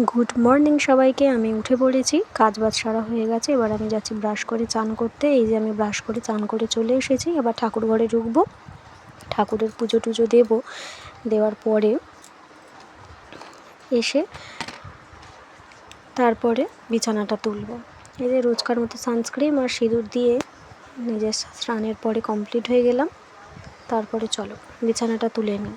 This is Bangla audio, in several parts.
গুড মর্নিং সবাইকে। আমি উঠে পড়েছি, কাজ বাজ সারা হয়ে গেছে। এবার আমি যাচ্ছি ব্রাশ করে চান করতে। এই যে আমি ব্রাশ করে চান করে চলে এসেছি। এবার ঠাকুর ঘরে ঢুকবো, ঠাকুরের পুজো টুজো দেবো। দেওয়ার পরে এসে তারপরে বিছানাটা তুলবো। এই যে রোজকার মতো সানস্ক্রিন আর সিঁদুর দিয়ে নিজের স্নানের পরে কমপ্লিট হয়ে গেলাম। তারপরে চলো বিছানাটা তুলে নিই।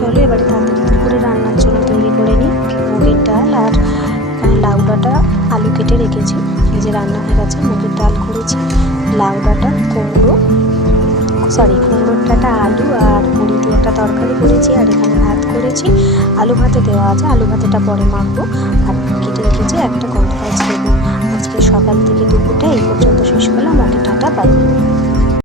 চলো এবারে তাড়াতাড়ি করে রান্নার জন্য তৈরি করে নিই। মুগের ডাল আর এখানে লাউ ডাঁটা আলু কেটে রেখেছি। এই যে রান্না হয়ে গেছে। মুগের ডাল করেছি, লাউ ডাঁটা কুমড়োর ডাঁটা আলু আর বড়ি দিয়ে একটা তরকারি করেছি। আর এখানে ভাত করেছি, আলু ভাতে দেওয়া আছে। আলু ভাতেটা পরে মাখবো। আর কেটে রেখেছি একটা গন্ধরাজ লেবু। আজকে সকাল থেকে দুপুরটা এই পর্যন্ত শেষ করলাম। Okay ta-ta, by.